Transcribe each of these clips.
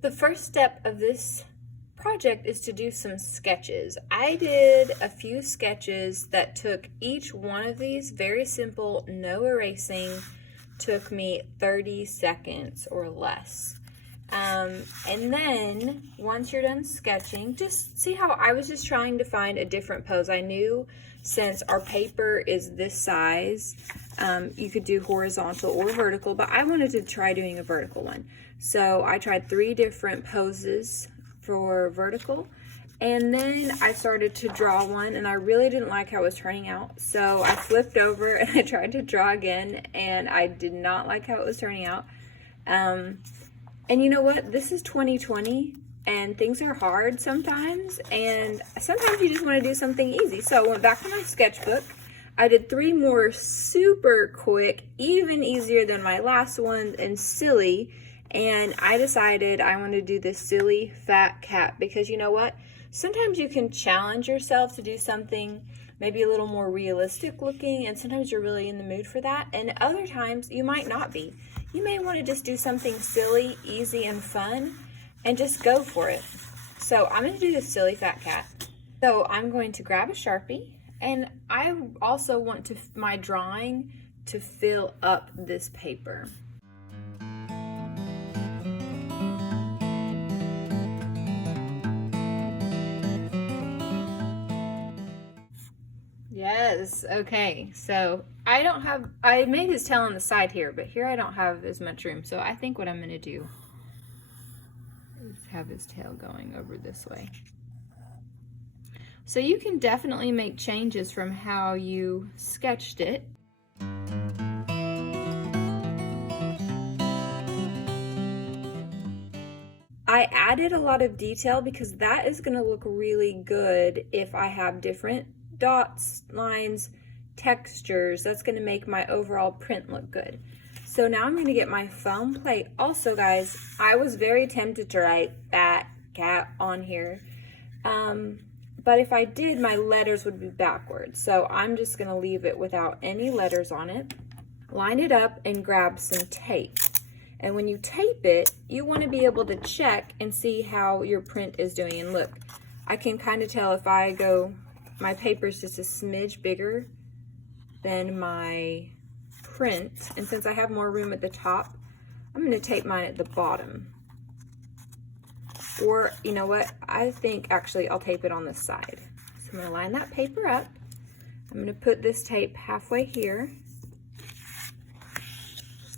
The first step of this project is to do some sketches. I did a few sketches that took each one of these, very simple, no erasing, took me 30 seconds or less. And then once you're done sketching, just see how I was just trying to find a different pose. I knew since our paper is this size, you could do horizontal or vertical, but I wanted to try doing a vertical one. So I tried 3 different poses for vertical, and then I started to draw one, and I really didn't like how it was turning out. So I flipped over and I tried to draw again, and I did not like how it was turning out. And you know what? This is 2020, and things are hard sometimes, and sometimes you just want to do something easy. So I went back to my sketchbook. I did 3 more super quick, even easier than my last one, and silly. And I decided I want to do this silly fat cat, because you know what? Sometimes you can challenge yourself to do something maybe a little more realistic looking, and sometimes you're really in the mood for that, and other times you might not be. You may want to just do something silly, easy, and fun, and just go for it. So I'm going to do this silly fat cat. So I'm going to grab a Sharpie, and I also want my drawing to fill up this paper. Yes, okay, so I made his tail on the side here, but here I don't have as much room, so I think what I'm going to do is have his tail going over this way. So you can definitely make changes from how you sketched it. I added a lot of detail because that is going to look really good if I have different dots, lines, textures. That's going to make my overall print look good. So now I'm going to get my foam plate. Also, guys, I was very tempted to write fat cat on here, but if I did, my letters would be backwards. So I'm just going to leave it without any letters on it. Line it up and grab some tape. And when you tape it, you want to be able to check and see how your print is doing. And look, I can kind of tell if I go, my paper's just a smidge bigger than my print. And since I have more room at the top, I'm going to tape mine at the bottom. Or, you know what, I think actually I'll tape it on the side. So I'm going to line that paper up. I'm going to put this tape halfway here.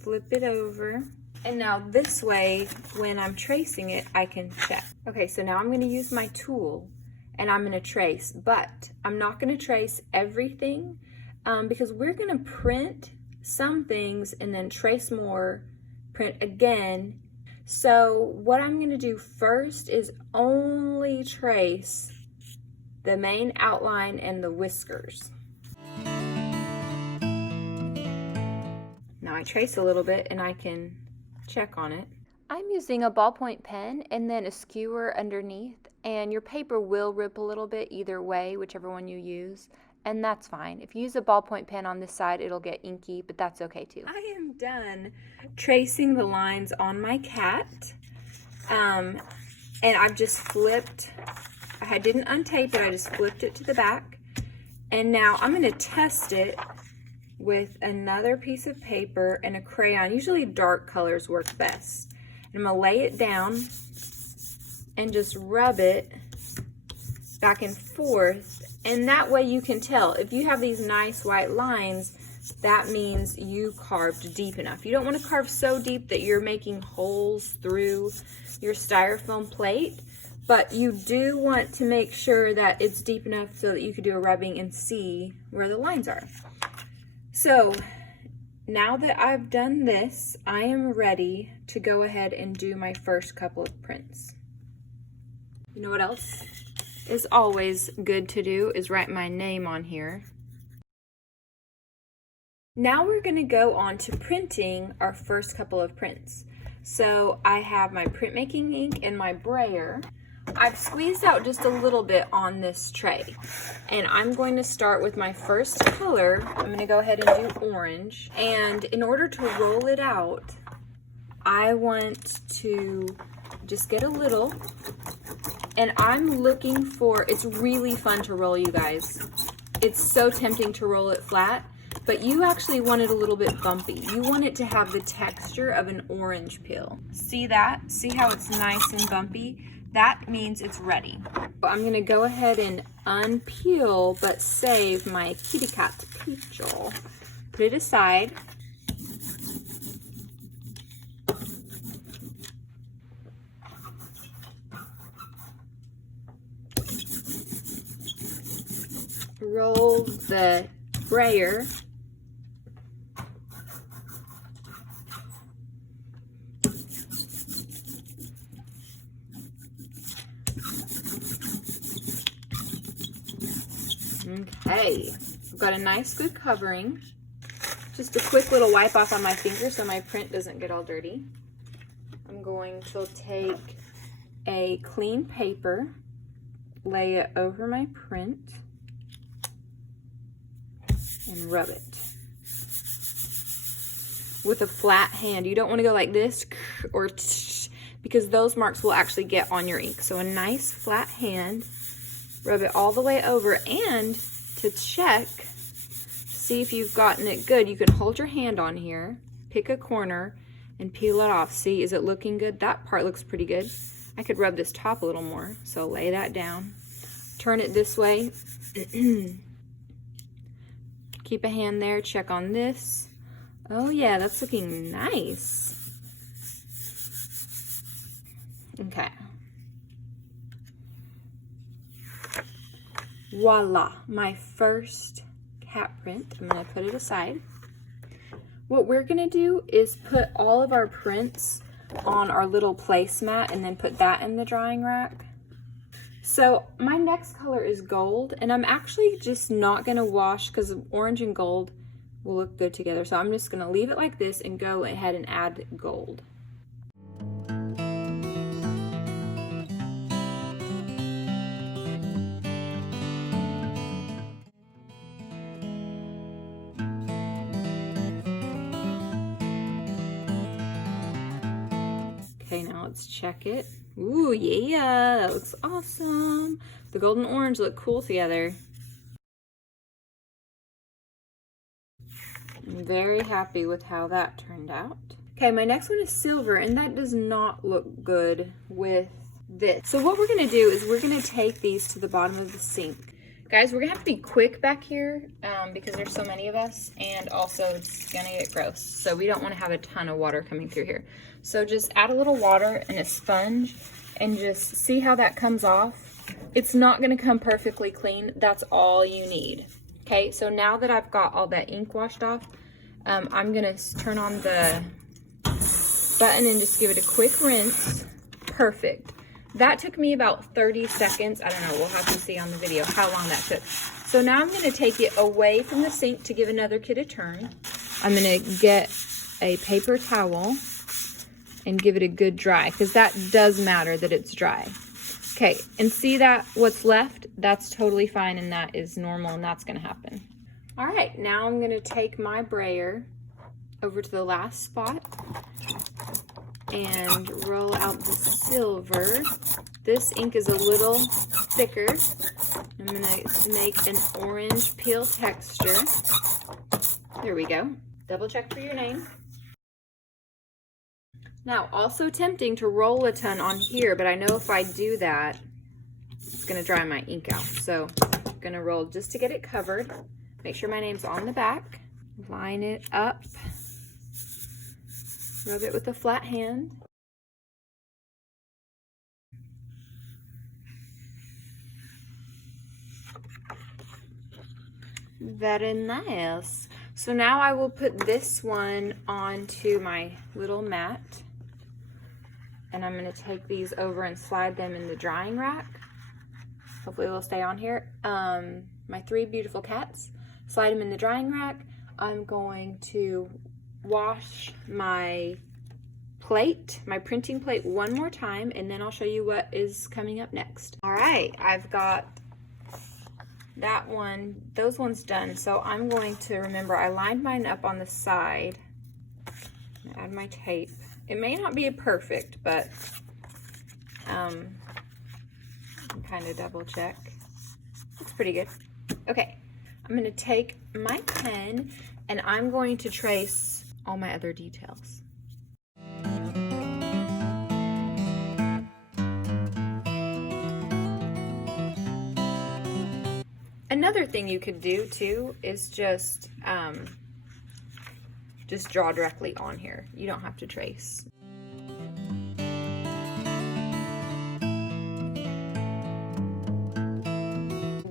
Flip it over. And now this way, when I'm tracing it, I can check. Okay, so now I'm going to use my tool and I'm going to trace, but I'm not going to trace everything because we're going to print some things and then trace more, print again. So what I'm going to do first is only trace the main outline and the whiskers. Now I trace a little bit and I can check on it. I'm using a ballpoint pen and then a skewer underneath, and your paper will rip a little bit either way, whichever one you use, and that's fine. If you use a ballpoint pen on this side, it'll get inky, but that's okay too. I am done tracing the lines on my cat, and I've just flipped, I didn't untape it, I just flipped it to the back, and now I'm going to test it with another piece of paper and a crayon. Usually dark colors work best. I'm going to lay it down and just rub it back and forth, and that way you can tell. If you have these nice white lines, that means you carved deep enough. You don't want to carve so deep that you're making holes through your styrofoam plate, but you do want to make sure that it's deep enough so that you can do a rubbing and see where the lines are. So now that I've done this, I am ready to go ahead and do my first couple of prints. You know what else is always good to do is write my name on here. Now we're going to go on to printing our first couple of prints. So I have my printmaking ink and my brayer. I've squeezed out just a little bit on this tray, and I'm going to start with my first color. I'm going to go ahead and do orange, and in order to roll it out, I want to just get a little. And I'm looking for, it's really fun to roll, you guys. It's so tempting to roll it flat, but you actually want it a little bit bumpy. You want it to have the texture of an orange peel. See that? See how it's nice and bumpy? That means it's ready. I'm gonna go ahead and unpeel, but save my kitty cat peachel. Put it aside. Roll the brayer. Okay, I've got a nice good covering. Just a quick little wipe off on my finger so my print doesn't get all dirty. I'm going to take a clean paper, lay it over my print, and rub it with a flat hand. You don't want to go like this or because those marks will actually get on your ink. So a nice flat hand, rub it all the way over, and to check, see if you've gotten it good, you can hold your hand on here, pick a corner, and peel it off. See, is it looking good? That part looks pretty good. I could rub this top a little more, so lay that down. Turn it this way. Keep a hand there, check on this. Oh yeah, that's looking nice. Okay. Voila, my first cat print. I'm gonna put it aside. What we're gonna do is put all of our prints on our little placemat and then put that in the drying rack. So my next color is gold, and I'm actually just not gonna wash because orange and gold will look good together. So I'm just gonna leave it like this and go ahead and add gold. Okay, now let's check it. Ooh, yeah, that looks awesome. The gold and orange look cool together. I'm very happy with how that turned out. Okay, my next one is silver, and that does not look good with this. So what we're gonna do is we're gonna take these to the bottom of the sink. Guys, we're gonna have to be quick back here because there's so many of us, and also it's gonna get gross. So we don't wanna have a ton of water coming through here. So just add a little water and a sponge and just see how that comes off. It's not gonna come perfectly clean. That's all you need. Okay, so now that I've got all that ink washed off, I'm gonna turn on the button and just give it a quick rinse. Perfect. That took me about 30 seconds. I don't know, we'll have to see on the video how long that took. So now I'm gonna take it away from the sink to give another kid a turn. I'm gonna get a paper towel and give it a good dry, because that does matter that it's dry. Okay, and see that what's left? That's totally fine, and that is normal, and that's gonna happen. All right, now I'm gonna take my brayer over to the last spot and roll out the silver. This ink is a little thicker. I'm gonna make an orange peel texture. There we go. Double check for your name. Now, also tempting to roll a ton on here, but I know if I do that, it's gonna dry my ink out. So I'm gonna roll just to get it covered. Make sure my name's on the back. Line it up. Rub it with a flat hand. Very nice. So now I will put this one onto my little mat. And I'm gonna take these over and slide them in the drying rack. Hopefully they'll stay on here. My three beautiful cats. Slide them in the drying rack. I'm going to wash my plate, my printing plate, one more time, and then I'll show you what is coming up next. All right, I've got that one, those ones done. So I'm going to remember I lined mine up on the side. Add my tape. It may not be perfect, but Kind of double check. Looks pretty good. Okay, I'm going to take my pen and I'm going to trace all my other details. Another thing you could do too is just draw directly on here. You don't have to trace.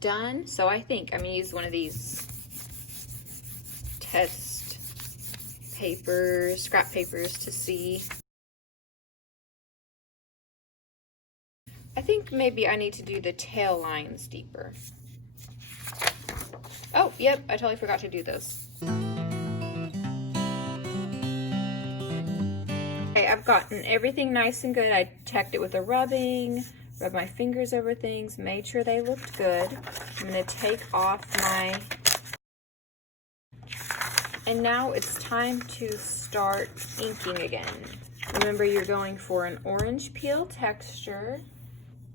Done. So I think I'm gonna use one of these test papers, scrap papers to see. I think maybe I need to do the tail lines deeper. Oh, yep, I totally forgot to do those. Okay, I've gotten everything nice and good. I checked it with a rubbing, rubbed my fingers over things, made sure they looked good. I'm gonna take off my... And now it's time to start inking again. Remember, you're going for an orange peel texture.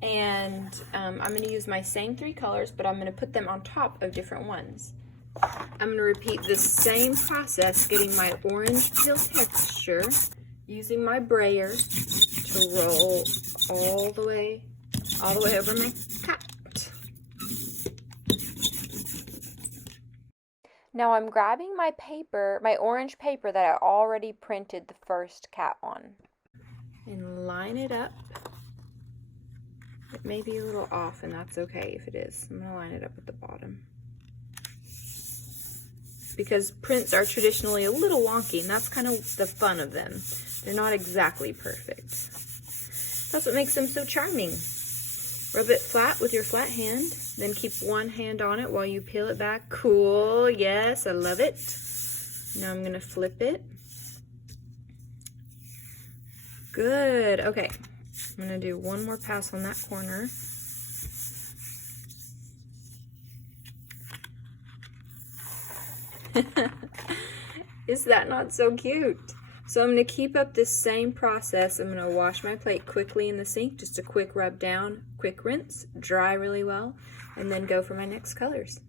And I'm going to use my same 3 colors, but I'm going to put them on top of different ones. I'm going to repeat the same process, getting my orange peel texture, using my brayer to roll all the way over my cat. Now I'm grabbing my paper, my orange paper that I already printed the first cat on, and line it up. It may be a little off, and that's okay if it is. I'm going to line it up at the bottom. Because prints are traditionally a little wonky, and that's kind of the fun of them. They're not exactly perfect. That's what makes them so charming. Rub it flat with your flat hand, then keep one hand on it while you peel it back. Cool, yes, I love it. Now I'm going to flip it. Good, okay. I'm going to do one more pass on that corner. Is that not so cute? So I'm going to keep up this same process. I'm going to wash my plate quickly in the sink, just a quick rub down, quick rinse, dry really well, and then go for my next colors.